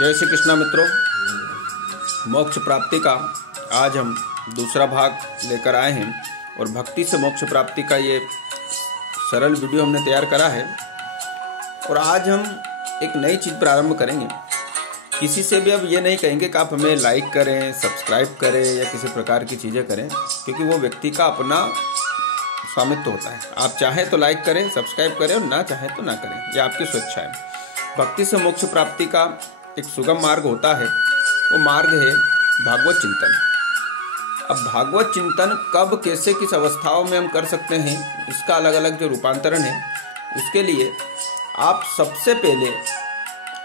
जय श्री कृष्णा मित्रों, मोक्ष प्राप्ति का आज हम दूसरा भाग लेकर आए हैं और भक्ति से मोक्ष प्राप्ति का ये सरल वीडियो हमने तैयार करा है। और आज हम एक नई चीज़ प्रारंभ करेंगे। किसी से भी अब ये नहीं कहेंगे कि आप हमें लाइक करें, सब्सक्राइब करें या किसी प्रकार की चीज़ें करें, क्योंकि वो व्यक्ति का अपना स्वामित्व होता है। आप चाहें तो लाइक करें, सब्सक्राइब करें और ना चाहें तो ना करें, यह आपकी स्वेच्छा है। भक्ति से मोक्ष प्राप्ति का एक सुगम मार्ग होता है, वो मार्ग है भागवत चिंतन। अब भागवत चिंतन कब, कैसे, किस अवस्थाओं में हम कर सकते हैं, इसका अलग अलग जो रूपांतरण है, उसके लिए आप सबसे पहले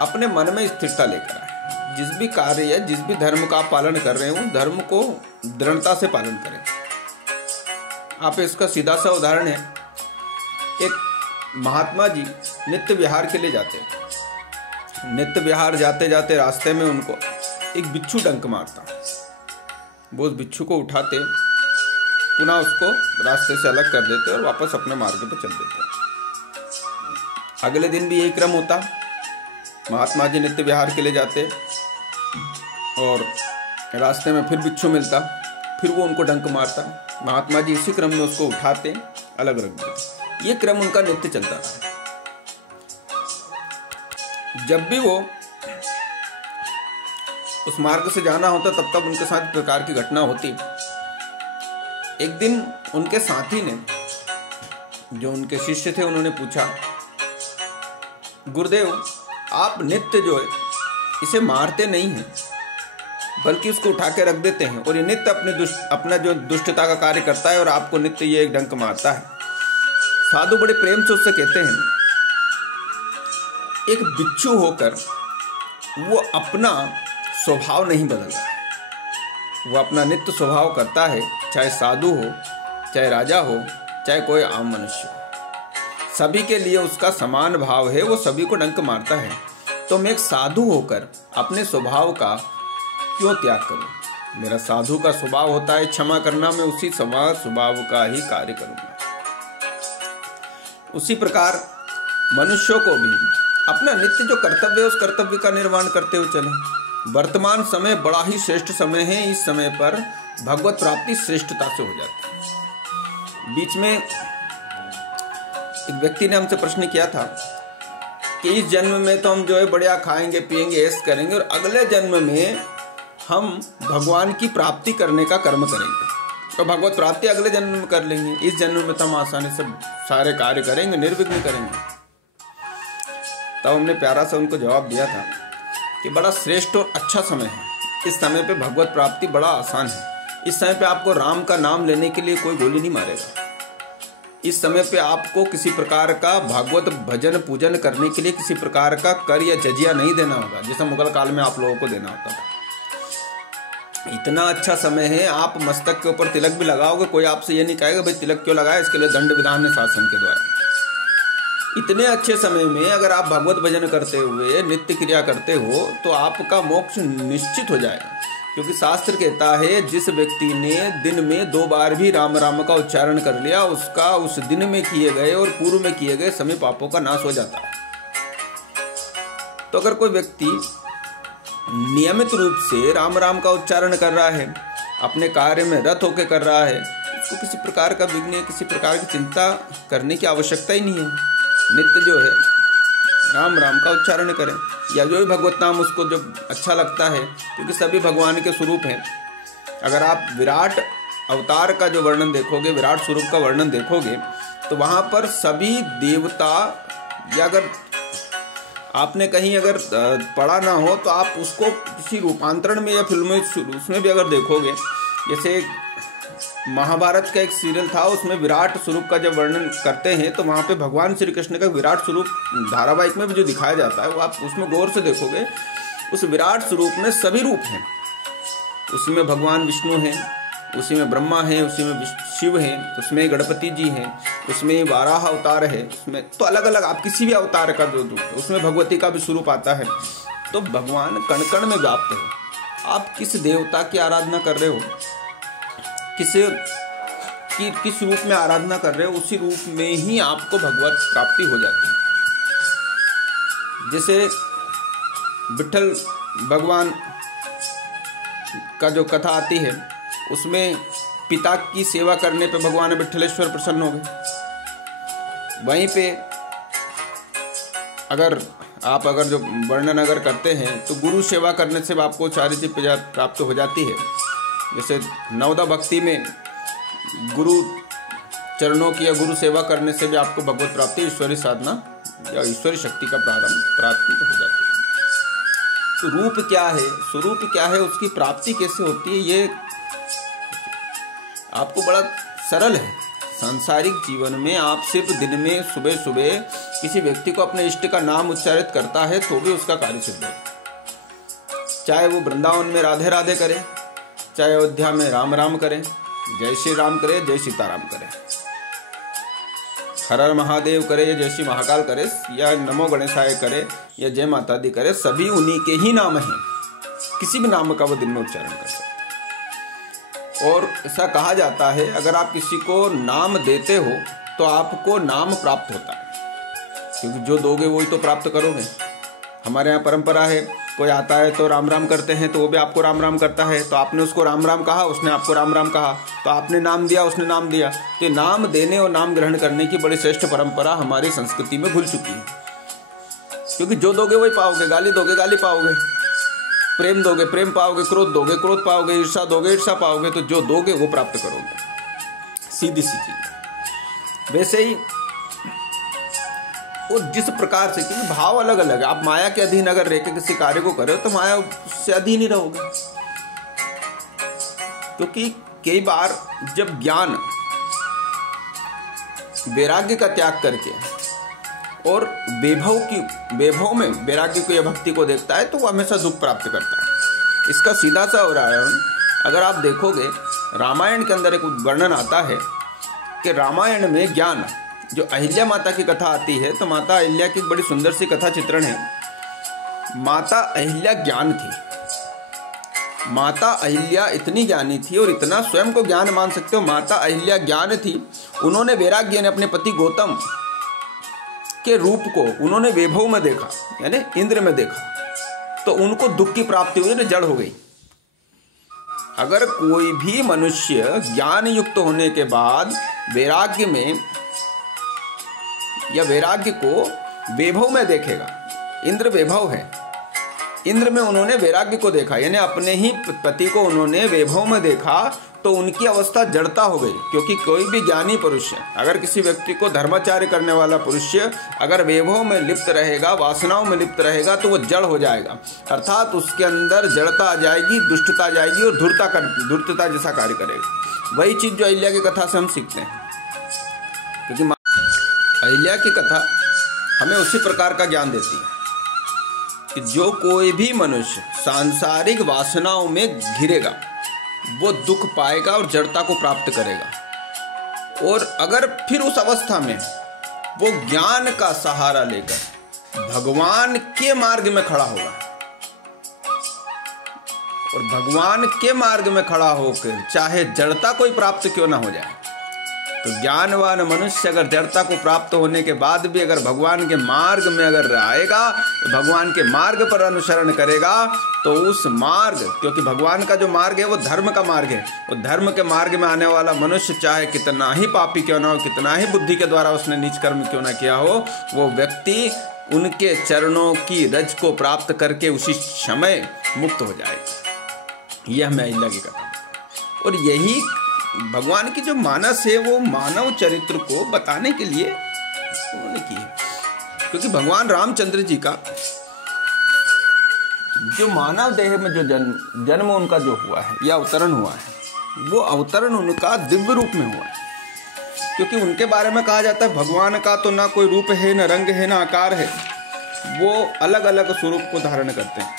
अपने मन में स्थिरता लेकर आए। जिस भी कार्य या जिस भी धर्म का आप पालन कर रहे हो, उस धर्म को दृढ़ता से पालन करें। आप इसका सीधा सा उदाहरण है, एक महात्मा जी नित्य विहार के लिए जाते हैं। नित्य विहार जाते जाते रास्ते में उनको एक बिच्छू डंक मारता। वो उस बिच्छू को उठाते, पुनः उसको रास्ते से अलग कर देते और वापस अपने मार्ग पे चल देते। अगले दिन भी यही क्रम होता। महात्मा जी नित्य विहार के लिए जाते और रास्ते में फिर बिच्छू मिलता, फिर वो उनको डंक मारता। महात्मा जी इसी क्रम में उसको उठाते, अलग रख देते। ये क्रम उनका नित्य चलता था। जब भी वो उस मार्ग से जाना होता, तब तक उनके साथ प्रकार की घटना होती। एक दिन उनके साथी ने, जो उनके शिष्य थे, उन्होंने पूछा, गुरुदेव आप नित्य जो है इसे मारते नहीं हैं, बल्कि उसको उठा के रख देते हैं, और ये नित्य अपना जो दुष्टता का कार्य करता है और आपको नित्य ये एक डंक मारता है। साधु बड़े प्रेम से उससे कहते हैं, एक बिच्छू होकर वो अपना स्वभाव नहीं बदल रहा है। वो अपना नित्य स्वभाव करता है, चाहे साधु हो, चाहे राजा हो, चाहे कोई आम मनुष्य हो। सभी के लिए उसका समान भाव है, वो सभी को डंक मारता है। तो मैं एक साधु होकर अपने स्वभाव का क्यों त्याग करूं? मेरा साधु का स्वभाव होता है क्षमा करना, मैं उसी स्वभाव का ही कार्य करूंगा। उसी प्रकार मनुष्यों को भी अपना नित्य जो कर्तव्य है, उस कर्तव्य का निर्वहन करते हुए चलें। वर्तमान समय बड़ा ही श्रेष्ठ समय है। इस समय पर भगवत प्राप्ति श्रेष्ठता से हो जाती है। बीच में एक व्यक्ति ने हमसे प्रश्न किया था कि इस जन्म में तो हम जो है बढ़िया खाएंगे, पिएंगे, ऐश करेंगे, और अगले जन्म में हम भगवान की प्राप्ति करने का कर्म करेंगे, तो भगवत प्राप्ति अगले जन्म में कर लेंगे। इस जन्म में तो हम आसानी से सारे कार्य करेंगे, निर्विघ्न करेंगे। तब हमने प्यारा सा उनको जवाब दिया था कि बड़ा श्रेष्ठ और अच्छा समय है। इस समय पे भगवत प्राप्ति बड़ा आसान है। इस समय पे आपको राम का नाम लेने के लिए कोई गोली नहीं मारेगा। इस समय पे आपको किसी प्रकार का भागवत भजन पूजन करने के लिए किसी प्रकार का कर या जजिया नहीं देना होगा, जैसा मुगल काल में आप लोगों को देना होता था। इतना अच्छा समय है, आप मस्तक के ऊपर तिलक भी लगाओगे, कोई आपसे ये नहीं कहेगा भाई तिलक क्यों लगाया, इसके लिए दंड विधान है शासन के द्वारा। इतने अच्छे समय में अगर आप भगवत भजन करते हुए नित्य क्रिया करते हो, तो आपका मोक्ष निश्चित हो जाएगा। क्योंकि शास्त्र कहता है, जिस व्यक्ति ने दिन में 2 बार भी राम राम का उच्चारण कर लिया, उसका उस दिन में किए गए और पूर्व में किए गए सभी पापों का नाश हो जाता है। तो अगर कोई व्यक्ति नियमित रूप से राम राम का उच्चारण कर रहा है, अपने कार्य में रत होकर कर रहा है, उसको किसी प्रकार का विघ्न, किसी प्रकार की चिंता करने की आवश्यकता ही नहीं है। नित्य जो है राम राम का उच्चारण करें, या जो भी भगवत नाम उसको जो अच्छा लगता है, क्योंकि सभी भगवान के स्वरूप हैं। अगर आप विराट अवतार का जो वर्णन देखोगे, विराट स्वरूप का वर्णन देखोगे, तो वहाँ पर सभी देवता, या अगर आपने कहीं अगर पढ़ा ना हो तो आप उसको किसी रूपांतरण में या फिल्म उसमें भी अगर देखोगे, जैसे महाभारत का एक सीरियल था, उसमें विराट स्वरूप का जब वर्णन करते हैं, तो वहाँ पे भगवान श्री कृष्ण का विराट स्वरूप धारावाहिक में भी जो दिखाया जाता है, वो आप उसमें गौर से देखोगे, उस विराट स्वरूप में सभी रूप हैं। उसी में भगवान विष्णु हैं, उसी में ब्रह्मा हैं, उसी में शिव हैं, उसमें गणपति जी हैं, उसमें वाराह अवतार है, उसमें तो अलग अलग आप किसी भी अवतार का जो रूप, उसमें भगवती का भी स्वरूप आता है। तो भगवान कण कण में व्याप्त है। आप किस देवता की आराधना कर रहे हो, किस रूप में आराधना कर रहे हो, उसी रूप में ही आपको भगवत प्राप्ति हो जाती है। जैसे विट्ठल भगवान का जो कथा आती है उसमें पिता की सेवा करने पे भगवान विट्ठलेश्वर प्रसन्न हो गए। वहीं पे अगर जो वर्णन अगर करते हैं तो गुरु सेवा करने से आपको चार चीज प्राप्त हो जाती है। जैसे नवदा भक्ति में गुरु चरणों की या गुरु सेवा करने से भी आपको भगवत प्राप्ति, ईश्वरी साधना या ईश्वरी शक्ति का प्राप्ति हो जाती है। तो रूप क्या है, स्वरूप क्या है, उसकी प्राप्ति कैसे होती है, ये आपको बड़ा सरल है। सांसारिक जीवन में आप सिर्फ दिन में सुबह सुबह किसी व्यक्ति को अपने इष्ट का नाम उच्चारित करता है तो भी उसका कार्य सिद्ध होता है। चाहे वो वृंदावन में राधे राधे करे, चाहे अयोध्या में राम राम करे, जय श्री राम करे, जय सीताराम करे, हर हर महादेव करे या जय श्री महाकाल करे, या नमो गणेशाय करे या जय माता दी करे, सभी उन्हीं के ही नाम हैं। किसी भी नाम का वो दिन में उच्चारण कर सकते हैं। और ऐसा कहा जाता है अगर आप किसी को नाम देते हो तो आपको नाम प्राप्त होता है, क्योंकि जो दोगे वही तो प्राप्त करोगे। हमारे यहाँ परंपरा है, कोई आता है तो राम राम करते हैं तो वो भी आपको राम राम करता है, तो आपने उसको राम राम कहा, उसने आपको राम राम कहा, तो आपने नाम दिया, उसने नाम दिया। तो नाम देने और नाम ग्रहण करने की बड़ी श्रेष्ठ परंपरा हमारी संस्कृति में घुल चुकी है। क्योंकि जो दोगे वही पाओगे, गाली दोगे गाली पाओगे, प्रेम दोगे प्रेम पाओगे, क्रोध दोगे क्रोध पाओगे, ईर्षा दोगे ईर्षा पाओगे। तो जो दोगे वो प्राप्त करोगे, सीधी सी चीज। वैसे ही वो जिस प्रकार से, क्योंकि भाव अलग अलग है, आप माया के अधीन अगर रह के किसी कार्य को करो तो माया से अधीन ही रहोगे। क्योंकि कई बार जब ज्ञान वैराग्य का त्याग करके और वैभव में वैराग्य को या भक्ति को देखता है तो वो हमेशा दुख प्राप्त करता है। इसका सीधा सा उदाहरण अगर आप देखोगे, रामायण के अंदर एक वर्णन आता है कि रामायण में ज्ञान, जो अहिल्या माता की कथा आती है तो माता अहिल्या की बड़ी सुंदर सी कथा चित्रण है। माता अहिल्या ज्ञान थी, माता अहिल्या इतनी ज्ञानी थी और इतना स्वयं को ज्ञान मान सकते हो, माता अहिल्या ज्ञान थी। उन्होंने वैराग्य ने अपने पति गौतम के रूप को उन्होंने वैभव में देखा, यानी इंद्र में देखा, तो उनको दुख की प्राप्ति हुई, तो जड़ हो गई। अगर कोई भी मनुष्य ज्ञान युक्त होने के बाद वैराग्य में या वैराग्य को वैभव में देखेगा, इंद्र वैभव है, इंद्र में उन्होंने वैराग्य को देखा, यानी अपने ही पति को उन्होंने वैभव में देखा, तो उनकी अवस्था जड़ता हो गई। क्योंकि कोई भी ज्ञानी पुरुष, अगर किसी व्यक्ति को धर्माचार्य करने वाला पुरुष अगर वैभव में लिप्त रहेगा, वासनाओं में लिप्त रहेगा, तो वो जड़ हो जाएगा, अर्थात उसके अंदर जड़ता आ जाएगी, दुष्टता आ जाएगी और धूर्तता जैसा कार्य करेगा। वही चीज जो अहिल्या की कथा से हम सीखते हैं। क्योंकि अहिल्या की कथा हमें उसी प्रकार का ज्ञान देती है कि जो कोई भी मनुष्य सांसारिक वासनाओं में घिरेगा वो दुख पाएगा और जड़ता को प्राप्त करेगा। और अगर फिर उस अवस्था में वो ज्ञान का सहारा लेकर भगवान के मार्ग में खड़ा होगा, और भगवान के मार्ग में खड़ा होकर चाहे जड़ता कोई प्राप्त क्यों ना हो जाए, तो ज्ञानवान मनुष्य अगर जड़ता को प्राप्त होने के बाद भी अगर भगवान के मार्ग में अगर आएगा, भगवान के मार्ग पर अनुसरण करेगा, तो उस मार्ग, क्योंकि भगवान का जो मार्ग है वो धर्म का मार्ग है, वो धर्म के मार्ग में आने वाला मनुष्य चाहे कितना ही पापी क्यों ना हो, कितना ही बुद्धि के द्वारा उसने नीच कर्म क्यों ना किया हो, वो व्यक्ति उनके चरणों की रज को प्राप्त करके उसी समय मुक्त हो जाएगा। यह हमें अहिल्या की कथा। और यही भगवान की जो मानस है वो मानव चरित्र को बताने के लिए उन्होंने की है। क्योंकि भगवान रामचंद्र जी का जो मानव देह में जो जन्म उनका जो हुआ है या अवतरण हुआ है, वो अवतरण उनका दिव्य रूप में हुआ है। क्योंकि उनके बारे में कहा जाता है भगवान का तो ना कोई रूप है, ना रंग है, ना आकार है, वो अलग अलग स्वरूप को धारण करते हैं।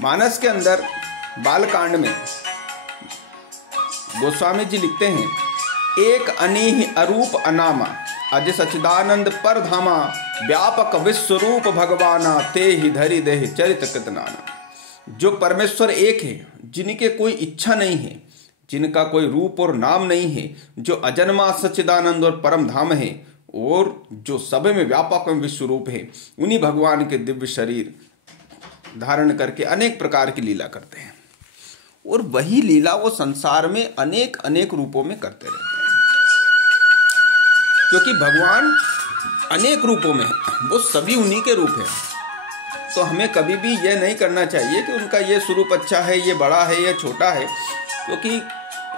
मानस के अंदर बालकांड में गोस्वामी जी लिखते हैं, एक अनीह अरूप अनामा अज सचिदानंद पर धामा व्यापक विश्वरूप भगवाना ते ही धरी देह चरित कृतनाना। जो परमेश्वर एक है, जिनके कोई इच्छा नहीं है, जिनका कोई रूप और नाम नहीं है, जो अजन्मा सच्चिदानंद और परम धाम है, और जो सब में व्यापक विश्व रूप है, उन्हीं भगवान के दिव्य शरीर धारण करके अनेक प्रकार की लीला करते हैं। और वही लीला वो संसार में अनेक अनेक रूपों में करते रहते हैं, क्योंकि भगवान अनेक रूपों में है, वो सभी उन्हीं के रूप हैं। तो हमें कभी भी ये नहीं करना चाहिए कि उनका ये स्वरूप अच्छा है, ये बड़ा है, ये छोटा है, क्योंकि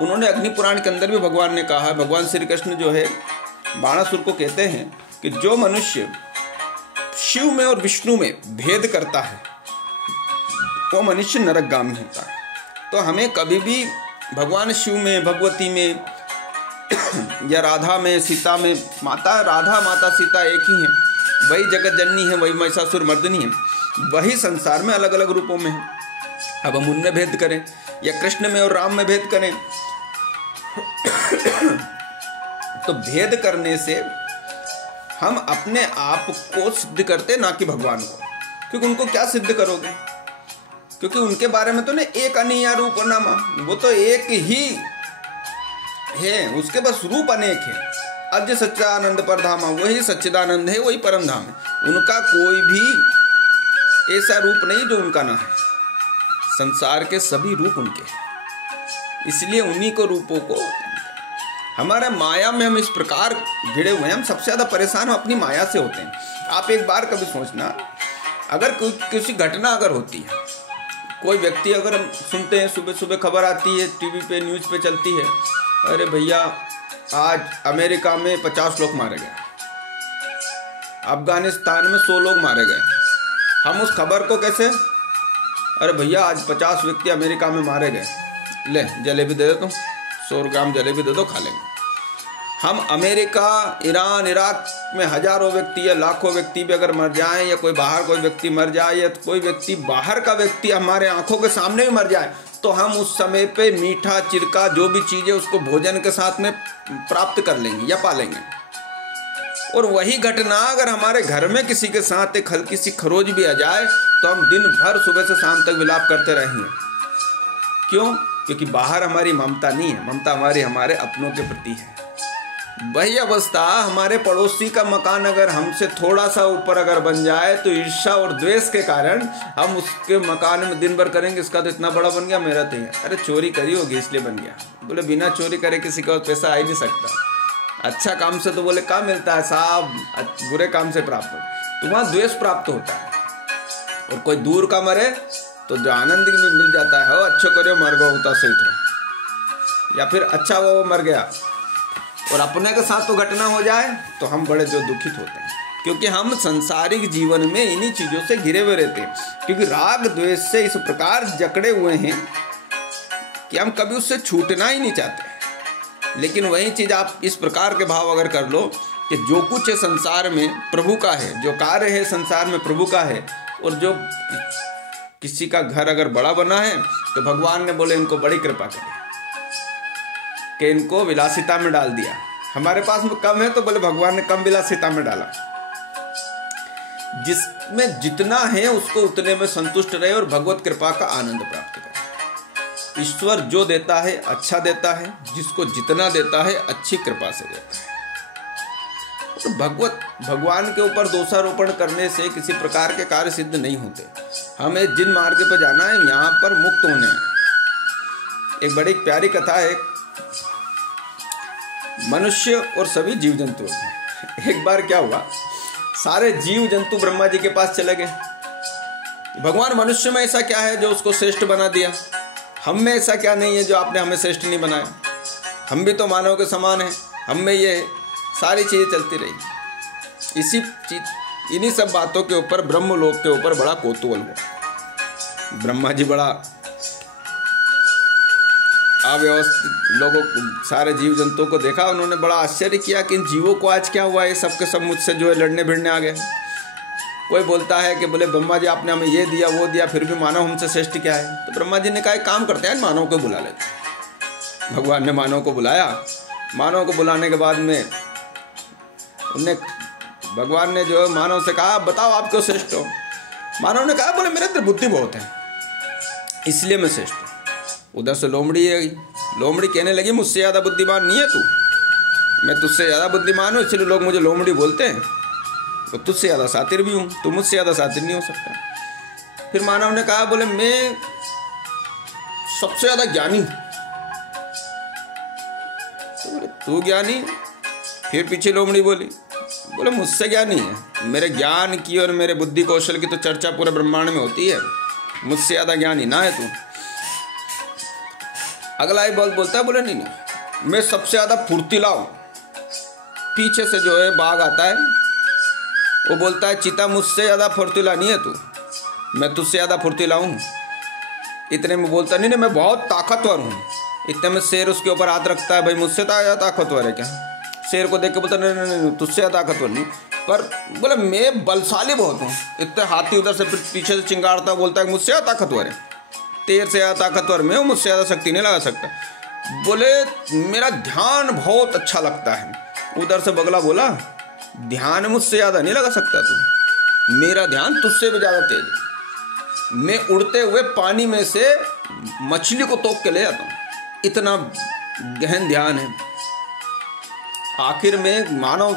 उन्होंने अग्नि पुराण के अंदर भी भगवान ने कहा है, भगवान श्री कृष्ण जो है बाणासुर को कहते हैं कि जो मनुष्य शिव में और विष्णु में भेद करता है वो मनुष्य नरकगामी होता है। तो हमें कभी भी भगवान शिव में, भगवती में या राधा में, सीता में, माता राधा माता सीता एक ही है, वही जगत जननी है, वही महिषासुर मर्दिनी है, वही संसार में अलग अलग रूपों में है। अब हम उनमें भेद करें या कृष्ण में और राम में भेद करें तो भेद करने से हम अपने आप को सिद्ध करते, ना कि भगवान को। क्योंकि उनको क्या सिद्ध करोगे, क्योंकि उनके बारे में तो ने एक अनीय रूप नामा, वो तो एक ही है, उसके बस रूप अनेक है। अज सच्चिदानंद परधामा, वही सच्चिदानंद है, वही परम धाम है। उनका कोई भी ऐसा रूप नहीं जो उनका ना है। संसार के सभी रूप उनके हैं, इसलिए उन्हीं को रूपों को हमारे माया में हम इस प्रकार घिरे हुए हैं। हम सबसे ज्यादा परेशान अपनी माया से होते हैं। आप एक बार कभी सोचना, अगर कोई किसी घटना अगर होती है, कोई व्यक्ति अगर हम सुनते हैं, सुबह सुबह खबर आती है, टीवी पे न्यूज़ पे चलती है, अरे भैया आज अमेरिका में 50 लोग मारे गए, अफगानिस्तान में 100 लोग मारे गए। हम उस खबर को कैसे, अरे भैया आज 50 व्यक्ति अमेरिका में मारे गए, ले जलेबी दे दो, तुम 100 ग्राम जलेबी दे दो, खा लेंगे। हम अमेरिका, ईरान, इराक में हजारों व्यक्ति या लाखों व्यक्ति भी अगर मर जाएं, या कोई बाहर कोई व्यक्ति मर जाए, या कोई व्यक्ति बाहर का व्यक्ति हमारे आंखों के सामने भी मर जाए, तो हम उस समय पे मीठा चिरका जो भी चीज़ है उसको भोजन के साथ में प्राप्त कर लेंगे या पालेंगे। और वही घटना अगर हमारे घर में किसी के साथ एक हल्की सी खरोच भी आ जाए तो हम दिन भर सुबह से शाम तक विलाप करते रहेंगे। क्यों? क्योंकि बाहर हमारी ममता नहीं है, ममता हमारे अपनों के प्रति है। वही अवस्था हमारे पड़ोसी का मकान अगर हमसे थोड़ा सा ऊपर अगर बन जाए तो ईर्ष्या और द्वेष के कारण हम उसके मकान में दिन भर करेंगे, इसका तो इतना बड़ा बन गया, मेरा तो है, अरे चोरी करी होगी इसलिए बन गया। बोले बिना चोरी करे किसी का पैसा आ ही नहीं सकता। अच्छा काम से तो बोले क्या मिलता है साहब, बुरे काम से प्राप्त हो, तो वहाँ द्वेष प्राप्त होता है। और कोई दूर का मरे तो जो आनंद भी मिल जाता है, हो अच्छो करो मर गो होता सही तो, या फिर अच्छा वो मर गया। और अपने के साथ तो घटना हो जाए तो हम बड़े जो दुखित होते हैं, क्योंकि हम संसारिक जीवन में इन्हीं चीज़ों से घिरे हुए रहते हैं। क्योंकि राग द्वेष से इस प्रकार जकड़े हुए हैं कि हम कभी उससे छूटना ही नहीं चाहते। लेकिन वही चीज़ आप इस प्रकार के भाव अगर कर लो कि जो कुछ है संसार में प्रभु का है, जो कार्य है संसार में प्रभु का है, और जो किसी का घर अगर बड़ा बना है तो भगवान ने बोले इनको बड़ी कृपा करी कि इनको विलासिता में डाल दिया। हमारे पास में कम है तो बोले भगवान ने कम विलासिता में डाला। जिसमें जितना है उसको उतने में संतुष्ट रहे और भगवत कृपा का आनंद प्राप्त करे। ईश्वर जो देता है अच्छा देता है, जिसको जितना देता है अच्छी कृपा से देता है। तो भगवान के ऊपर दोषारोपण करने से किसी प्रकार के कार्य सिद्ध नहीं होते। हमें जिन मार्ग पर जाना है यहाँ पर मुक्त होने हैं। एक बड़ी प्यारी कथा है, मनुष्य और सभी जीव जंतु। एक बार क्या हुआ, सारे जीव जंतु ब्रह्मा जी के पास चले गए। भगवान मनुष्य में ऐसा क्या है जो उसको श्रेष्ठ बना दिया, हम में ऐसा क्या नहीं है जो आपने हमें श्रेष्ठ नहीं बनाया, हम भी तो मानव के समान हैं, हम में ये सारी चीज़ें चलती रही। इन्हीं सब बातों के ऊपर ब्रह्मलोक के ऊपर बड़ा कौतूहल हुआ। ब्रह्मा जी बड़ा अव्यवस्थित लोगों सारे जीव जंतुओं को देखा, उन्होंने बड़ा आश्चर्य किया कि इन जीवों को आज क्या हुआ, ये सबके सब मुझसे जो है लड़ने भिड़ने आ गए। कोई बोलता है कि बोले ब्रह्मा जी आपने हमें ये दिया वो दिया, फिर भी मानव हमसे श्रेष्ठ क्या है। तो ब्रह्मा जी ने कहा एक काम करते हैं, मानव को बुला लेते। भगवान ने मानव को बुलाया। मानव को बुलाने के बाद में उन्हें भगवान ने जो मानव से कहा बताओ आप क्यों श्रेष्ठ हो। मानव ने कहा बोले मेरे अंदर बुद्धि बहुत है इसलिए मैं श्रेष्ठ हूँ। उधर से लोमड़ी कहने लगी मुझसे ज़्यादा बुद्धिमान नहीं है तू, मैं तुझसे ज़्यादा बुद्धिमान हूँ इसलिए लोग मुझे लोमड़ी बोलते हैं, तो तुझसे ज़्यादा शातिर भी हूँ, तू मुझसे ज़्यादा शातिर नहीं हो सकता। फिर मानव ने कहा, बोले मैं सबसे ज़्यादा ज्ञानी। तो बोले तू ज्ञानी? फिर पीछे लोमड़ी बोली, बोले मुझसे ज्ञानी है, मेरे ज्ञान की और मेरे बुद्धि कौशल की तो चर्चा पूरे ब्रह्मांड में होती है, मुझसे ज़्यादा ज्ञानी ना है तू। अगला ही बोलता है, बोले नहीं नहीं, मैं सबसे ज़्यादा फुर्तीला हूँ। पीछे से जो है बाघ आता है, वो बोलता है, चीता मुझसे ज़्यादा फुर्तीला नहीं है तू, मैं तुझसे ज़्यादा फुर्तीला हूँ। इतने में बोलता, नहीं नहीं मैं बहुत ताकतवर हूँ। इतने में शेर उसके ऊपर हाथ रखता है, भाई मुझसे ज़्यादा ताकतवर है क्या? शेर को देख के बोलता, नहीं नहीं नहीं तुझसे ज़्यादा ताकतवर नहीं, पर बोले मैं बलशाली बहुत हूँ। इतने हाथी उधर से पीछे से चिंगारता, बोलता है मुझसे ज़्यादा ताकतवर है, तेरे से ज़्यादा ताकतवर मैं हूँ, मुझसे ज़्यादा शक्ति नहीं लगा सकता। बोले मेरा ध्यान बहुत अच्छा लगता है। उधर से बगला बोला, ध्यान मुझसे ज़्यादा नहीं लगा सकता तू, मेरा ध्यान तुझसे भी ज़्यादा तेज है। मैं उड़ते हुए पानी में से मछली को तोप के ले आता हूँ, इतना गहन ध्यान है। आखिर में मानव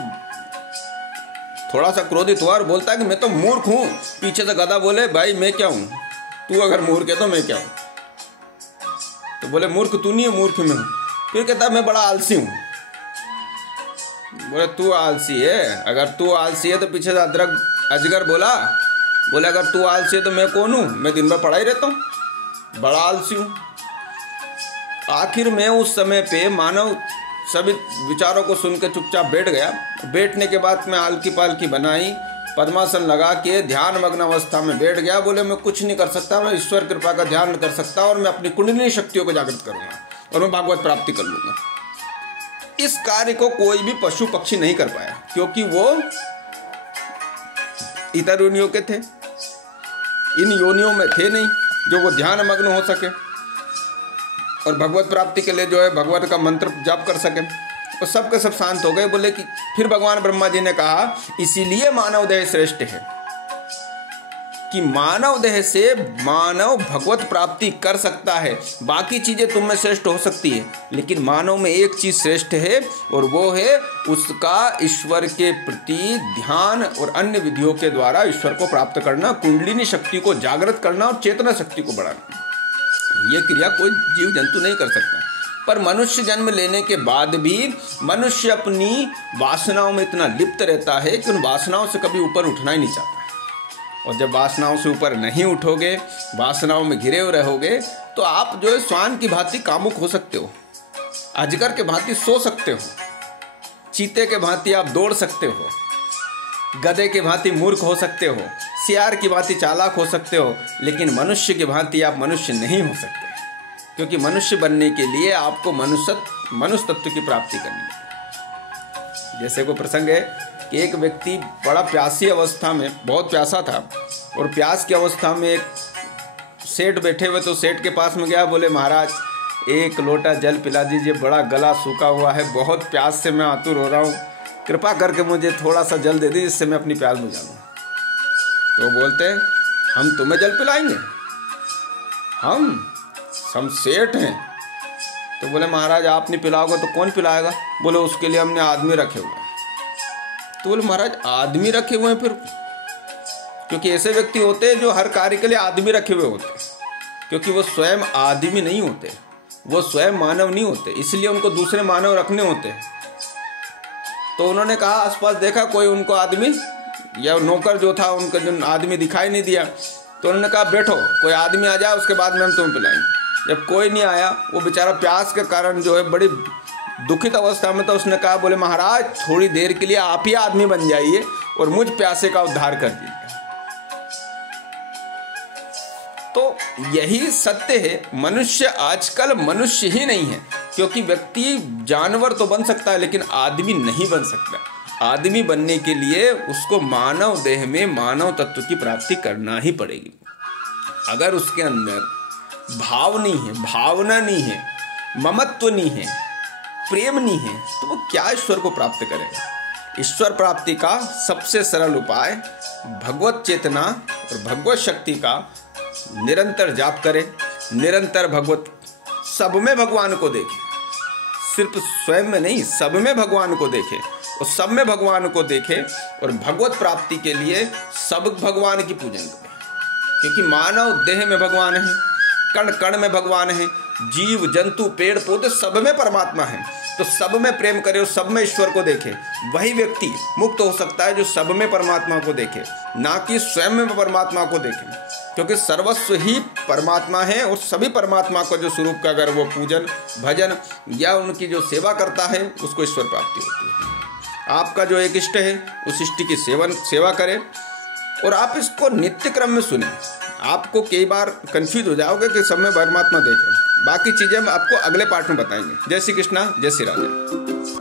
थोड़ा सा क्रोधित हुआ और बोलता है कि मैं तो मूर्ख हूँ। पीछे से गधा बोले, भाई मैं क्या हूँ, तू अगर मूर्ख है तो मैं क्या हूँ? तो बोले मूर्ख तू नहीं है, मूर्ख मैं हूँ। फिर कहता मैं बड़ा आलसी हूँ। बोले तू आलसी है? अगर तू आलसी है तो पीछे से अजगर बोला, बोले अगर तू आलसी है तो मैं कौन हूँ, मैं दिन भर पड़ा ही रहता हूँ, बड़ा आलसी हूँ। आखिर में उस समय पे मानव सभी विचारों को सुन के चुपचाप बैठ गया। बैठने के बाद में आलकी पालकी बनाई, पद्मासन लगा के ध्यान मग्न अवस्था में बैठ गया। बोले मैं कुछ नहीं कर सकता, मैं ईश्वर कृपा का ध्यान कर सकता और मैं अपनी कुंडलिनी शक्तियों को जागृत करूंगा और मैं भागवत प्राप्ति कर लूंगा। इस कार्य को कोई भी पशु पक्षी नहीं कर पाया, क्योंकि वो इतर योनियों के थे, इन योनियों में थे नहीं जो वो ध्यान मग्न हो सके और भगवत प्राप्ति के लिए जो है भगवत का मंत्र जाप कर सके। और सब के सब शांत हो गए। बोले कि फिर भगवान ब्रह्मा जी ने कहा, इसीलिए मानव देह श्रेष्ठ है कि मानव देह से मानव भगवत प्राप्ति कर सकता है। बाकी चीजें तुम में श्रेष्ठ हो सकती है, लेकिन मानव में एक चीज श्रेष्ठ है और वो है उसका ईश्वर के प्रति ध्यान और अन्य विधियों के द्वारा ईश्वर को प्राप्त करना, कुंडलिनी शक्ति को जागृत करना और चेतना शक्ति को बढ़ाना। ये क्रिया कोई जीव जंतु नहीं कर सकता। पर मनुष्य जन्म लेने के बाद भी मनुष्य अपनी वासनाओं में इतना लिप्त रहता है कि उन वासनाओं से कभी ऊपर उठना ही नहीं चाहता। और जब वासनाओं से ऊपर नहीं उठोगे, वासनाओं में घिरे हुए रहोगे, तो आप जो है श्वान की भांति कामुक हो सकते हो, अजगर के भांति सो सकते हो, चीते के भांति आप दौड़ सकते हो, गधे के भांति मूर्ख हो सकते हो, सियार की भांति चालाक हो सकते हो, लेकिन मनुष्य की भांति आप मनुष्य नहीं हो सकते। क्योंकि मनुष्य बनने के लिए आपको मनुष्य तत्व की प्राप्ति करनी है। जैसे को प्रसंग है कि एक व्यक्ति बड़ा प्यासी अवस्था में, बहुत प्यासा था, और प्यास की अवस्था में एक सेठ बैठे हुए, तो सेठ के पास में गया। बोले महाराज एक लोटा जल पिला दीजिए, बड़ा गला सूखा हुआ है, बहुत प्यास से मैं आतुर हो रहा हूँ, कृपा करके मुझे थोड़ा सा जल दे दीजिए जिससे मैं अपनी प्यास बुझा लूँ। तो बोलते हैं हम तुम्हें जल पिलाएंगे, हम सेठ हैं। तो बोले महाराज आप नहीं पिलाओगे तो कौन पिलाएगा? बोले उसके लिए हमने आदमी रखे हुए हैं। तो बोले महाराज आदमी रखे हुए हैं फिर? क्योंकि ऐसे व्यक्ति होते हैं जो हर कार्य के लिए आदमी रखे हुए होते हैं, क्योंकि वो स्वयं आदमी नहीं होते, वो स्वयं मानव नहीं होते, इसलिए उनको दूसरे मानव रखने होते हैं। तो उन्होंने कहा आसपास देखा कोई उनको आदमी या नौकर जो था उनका जो आदमी दिखाई नहीं दिया। तो उन्होंने कहा बैठो, कोई आदमी आ जाए उसके बाद में हम तुम्हें पिलाएंगे। जब कोई नहीं आया, वो बेचारा प्यास के कारण जो है बड़ी दुखित अवस्था में था, उसने कहा बोले महाराज थोड़ी देर के लिए आप ही आदमी बन जाइए और मुझ प्यासे का उद्धार कर दीजिए। तो यही सत्य है, मनुष्य आजकल मनुष्य ही नहीं है, क्योंकि व्यक्ति जानवर तो बन सकता है लेकिन आदमी नहीं बन सकता। आदमी बनने के लिए उसको मानव देह में मानव तत्व की प्राप्ति करना ही पड़ेगी। अगर उसके अंदर भाव नहीं है, भावना नहीं है, ममत्व नहीं है, प्रेम नहीं है, तो वो क्या ईश्वर को प्राप्त करेगा? ईश्वर प्राप्ति का सबसे सरल उपाय भगवत चेतना और भगवत शक्ति का निरंतर जाप करें, निरंतर भगवत सब में भगवान को देखें, सिर्फ स्वयं में नहीं, सब में भगवान को देखे और सब में भगवान को देखे और भगवत प्राप्ति के लिए सब भगवान की पूजन करें। क्योंकि मानव देह में भगवान है, कण कण में भगवान है, जीव जंतु पेड़ पौधे सब में परमात्मा है। तो सब में प्रेम करे और सब में ईश्वर को देखे, वही व्यक्ति मुक्त हो सकता है जो सब में परमात्मा को देखे, ना कि स्वयं में परमात्मा को देखे। क्योंकि सर्वस्व ही परमात्मा है और सभी परमात्मा को जो स्वरूप का अगर वो पूजन भजन या उनकी जो सेवा करता है उसको ईश्वर प्राप्ति होती है। आपका जो एक इष्ट है उस इष्ट की सेवा करें और आप इसको नित्य क्रम में सुने। आपको कई बार कंफ्यूज हो जाओगे कि सब में परमात्मा देखें। बाकी चीज़ें हम आपको अगले पार्ट में बताएंगे। जय श्री कृष्णा, जय श्री राधे।